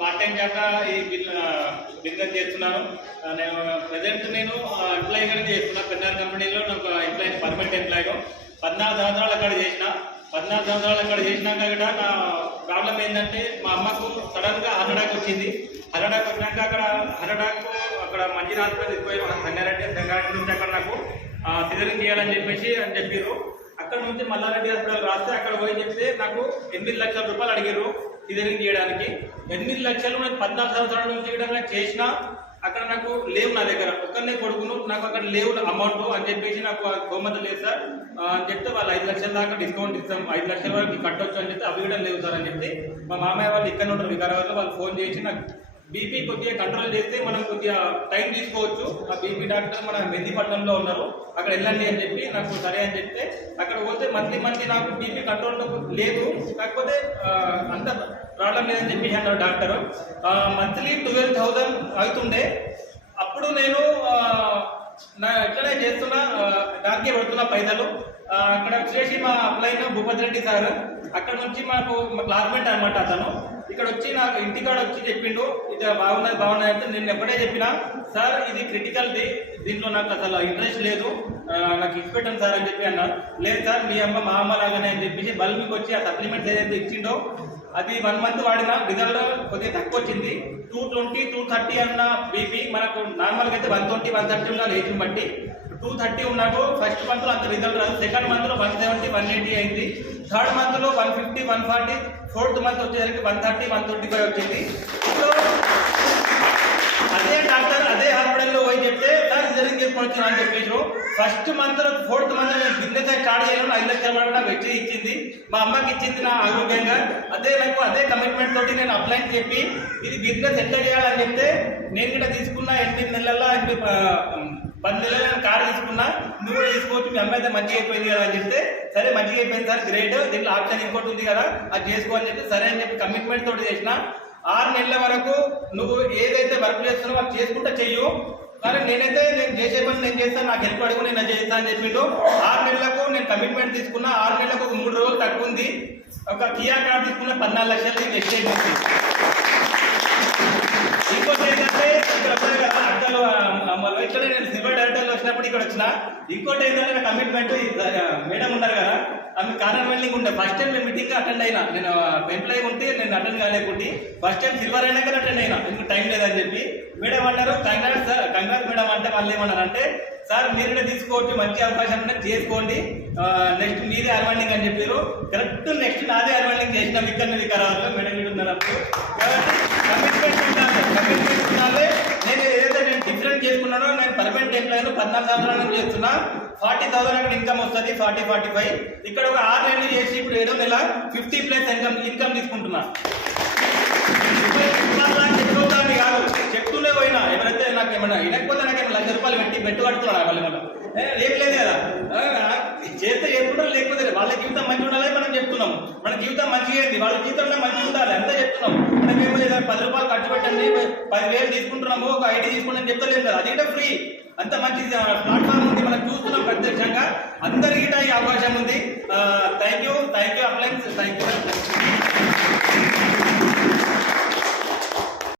Part time కాక ఈ business చేస్తున్నాను. నేను ప్రజెంట్ ఎంప్లాయీగా చేస్తున్నా. పెన్నార్ కంపెనీలో నాకు ఎంప్లాయీ పర్మనెంట్ ఎంప్లాయీగా 14 సంవత్సరాలు అక్కడ చేసిన. 14 సంవత్సరాలు అక్కడ చేసినాక కూడా నా ప్రాబ్లం ఏంటంటే మా అమ్మకు సడన్గా హార్ట్ అటాక్ వచ్చింది. హార్ట్ అటాక్ వచ్చినాక అక్కడ మంచి హాస్పిటల్ తీసుకుపోయి సంగారెడ్డి నుంచి అక్కడ నాకు సిజరింగ్ చేయాలని చెప్పారు. అక్కడ నుంచి మల్లారెడ్డి హాస్పిటల్ రాస్తే అక్కడ పోయి చెప్తే నాకు 8 లక్షల రూపాయలు అడిగారు సిజరింగ్ చేయడానికి. 8 లక్షలు నేను 14 సంవత్సరాల నుంచి కూడా చేసిన. అక్కడ నాకు లేవు, నా దగ్గర ఒక్కరినే కొడుకును, నాకు అక్కడ లేవు అమౌంట్ అని చెప్పేసి నాకు గోమతి లేదు సార్ అని చెప్తే వాళ్ళు 5 లక్షల దాకా డిస్కౌంట్ ఇస్తాం, 5 లక్షల వరకు కట్టొచ్చు అని చెప్తే అవి కూడా లేవు సార్ అని చెప్తే మా మామయ్య వాళ్ళు ఇక్కడ ఉంటారు వికారాబాద్లో, వాళ్ళు ఫోన్ చేసి నాకు బీపీ కొద్దిగా కంట్రోల్ చేస్తే మనం కొద్దిగా టైం తీసుకోవచ్చు. ఆ బీపీ డాక్టర్ మన మెహదీపట్నంలో ఉన్నారు, అక్కడ వెళ్ళండి అని చెప్పి నాకు సరే అని చెప్తే అక్కడ పోతే మంత్లీ నాకు బీపీ కంట్రోల్ లేదు, కాకపోతే అంత ప్రాబ్లం లేదని చెప్పి అన్నారు డాక్టర్. మంత్లీ 12,000 అవుతుండే. అప్పుడు నేను ఎట్లనే చేస్తున్నా, దానికే పడుతున్నా పైసలు. అక్కడ వచ్చేసి మా అప్లైన భూపతి రెడ్డి సార్ అక్కడ నుంచి మాకు మా క్లాస్మేట్ అనమాట అతను. ఇక్కడ వచ్చి నాకు ఇంటికాడ వచ్చి చెప్పిండు ఇది బాగున్నది అంటే నేను ఎప్పుడే చెప్పినా సార్ ఇది క్రిటికల్ది, దీంట్లో నాకు అసలు ఇంట్రెస్ట్ లేదు, నాకు ఇచ్చిపెట్టాను సార్ అని చెప్పి అన్నారు. లేదు సార్ మీ అమ్మ మా అమ్మ లాగానే అని చెప్పేసి బల్బుకి వచ్చి ఆ సప్లిమెంట్స్ ఏదైతే ఇచ్చిండో అది 1 మంత్ వాడిన రిజల్ట్ కొద్దిగా తక్కువ వచ్చింది. 220, 230 అన్న బీపీ మనకు నార్మల్గా అయితే 120, 130 ఉన్న ఏజ్ని బట్టి 230 ఉన్నాడు. ఫస్ట్ మంత్లో అంత రిజల్ట్ రాదు, సెకండ్ మంత్లో 170, 180 అయింది, థర్డ్ మంత్లో 150, 140, ఫోర్త్ మంత్ వచ్చేసరికి 130, 125 వచ్చింది. ఇప్పుడు అదే డాక్టర్ అదే హాస్పిటల్లో పోయి చెప్తే సార్ సిజరింగ్ చేసుకొని వచ్చిన అని చెప్పేసి ఫస్ట్ మంత్ ఫోర్త్ మంత్ నేను బిజినెస్ స్టార్ట్ చేయడం 5 లక్షల వరకు నాకు వచ్చి ఇచ్చింది, మా అమ్మకి ఇచ్చింది నా ఆరోగ్యంగా. నాకు అదే కమిట్మెంట్ తోటి నేను అప్లై చెప్పి ఇది బిజినెస్ ఎట్లా చేయాలని చెప్తే నేను కూడా తీసుకున్న 8 నెలల్లో 10 నెలలు నేను కారు తీసుకున్నా, నువ్వు కూడా తీసుకోవచ్చు, మీ అమ్మాయి అయితే మంచిగా అయిపోయింది కదా అని చెప్తే సరే మంచిగా అయిపోయింది సార్ గ్రేట్, దీంట్లో ఆప్షన్ ఇంకోటి ఉంది కదా అది చేసుకోవాలని చెప్పి సరే అని చెప్పి కమిట్మెంట్ తోటి చేసిన. 6 నెలల వరకు నువ్వు ఏదైతే వర్క్ చేస్తున్నావో అది చేసుకుంటా చెయ్యు, కానీ నేను చేసే పని నేను చేస్తాను, నాకు హెల్ప్ అడుగు నేను చేస్తాను అని చెప్పిండు. 6 నెలలకు నేను కమిట్మెంట్ తీసుకున్నా. 6 నెలలకు ఒక 3 రోజులు తక్కువ ఉంది. ఒక కియా కార్ తీసుకున్న 14 లక్షలు నేను ఎక్స్చేంజ్ చేసి. ఇంకోటి ఏంటంటే ఇక్కడ వస్తాయి కదా అక్కలు ఇట్లనే నేను సిల్వర్ డైరెక్టర్లో వచ్చినప్పుడు ఇక్కడ వచ్చిన. ఇంకోటి ఏంటంటే నా కమిట్మెంట్ మేడం ఉన్నారు కదా, ఆమె కార్నర్ వెల్లింగ్ ఉండే. ఫస్ట్ టైం నేను మీటింగ్ అటెండ్ అయినా, నేను ఎంప్లాయీ ఉంటే నేను అటెండ్ కాలేకుంటే ఫస్ట్ టైం సిల్వర్ అయినాక అటెండ్ అయినా, ఎందుకు టైం లేదని చెప్పి. మేడం అన్నారు కంగ్రాట్స్ సార్, కంగ్రాట్స్ మేడం అంటే వాళ్ళు ఏమన్నారు అంటే సార్ మీరు కూడా తీసుకోవచ్చు, మంచి అవకాశం ఉంటే చేసుకోండి, నెక్స్ట్ మీదే అర్వాండింగ్ అని చెప్పారు. కరెక్ట్ నెక్స్ట్ నాదే అర్వాండింగ్ చేసిన వికారాబాద్లో మేడం కూడా ఉన్నారు. కాబట్టి కమిట్మెంట్ ఉండాలి. నేను ఏదైతే నేను డిఫరెంట్ చేసుకున్నానో నేను పర్మనెంట్ ఎంప్లాయీ 14 సంవత్సరాల నుంచి చేస్తున్నా. 40,000 అక్కడ ఇన్కమ్ వస్తుంది, 40, 45. ఇక్కడ ఒక 6 నెలలు చేసి ఇప్పుడు 7వ నెల 50+ ఇన్కమ్ తీసుకుంటున్నా. కాదు చెప్తూనే పోయినా, ఎవరైతే నాకు ఏమన్నా వినకపోతే నాకు ఏమైనా 1 లక్ష రూపాయలు పెట్టు కడుతున్నాడు వాళ్ళు ఏమన్నా ఏం లేదు కదా, చేస్తే చెప్పుకుంటారు, లేకపోతే వాళ్ళ జీవితం మంచిగా ఉండాలి మనం చెప్తున్నాం. మన జీవితం మంచిగా అయింది, వాళ్ళ జీవితంలో మంచిగా ఉండాలి అంతా చెప్తున్నాం. మనమేమో 10 రూపాయలు ఖర్చు పెట్టండి 10,000 తీసుకుంటున్నాము, ఒక ఐడి తీసుకుంటాం చెప్తలేము కదా, అది కూడా ఫ్రీ. అంత మంచి ప్లాట్ఫామ్ ఉంది, మనం చూస్తున్నాం ప్రత్యక్షంగా, అందరికీ ఈ అవకాశం ఉంది. Thank you appliances, thank you.